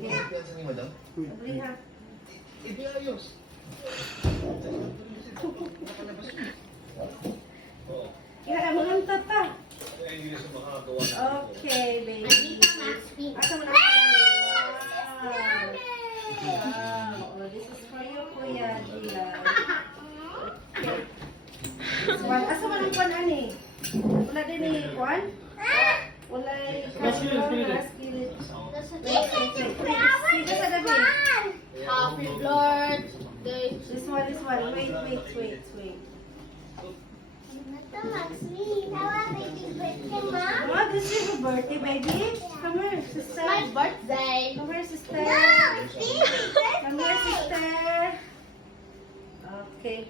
Piyansa ni madam? Sabri ha. Hindi ayos. Kaya mo lang tata. Kaya hindi na siya makakagawa. Okay, baby. Asa mo na wow. Oh, this is for you, Kuya Gia. Okay. One, asa mo ng kwan, ani? Wala din ni kwan? Wala skillet. Sige sa dabi. Happy birthday. This one. Wait. Oh, this is your birthday, baby. Come here, sister. My birthday. Come here, sister. Come here, sister. Okay.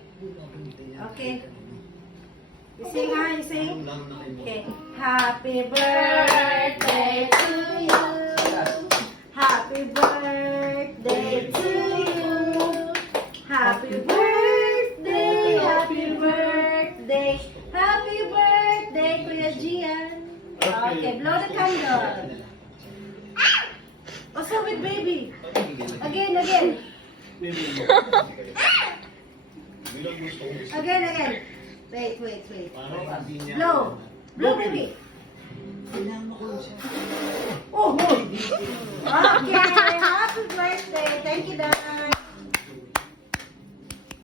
You sing. Okay. Happy birthday to you. Happy birthday to you. Happy birthday. Happy birthday, Kuya Gian. Okay, blow the candle. Also with baby. Again. Again. Wait. Blow, baby.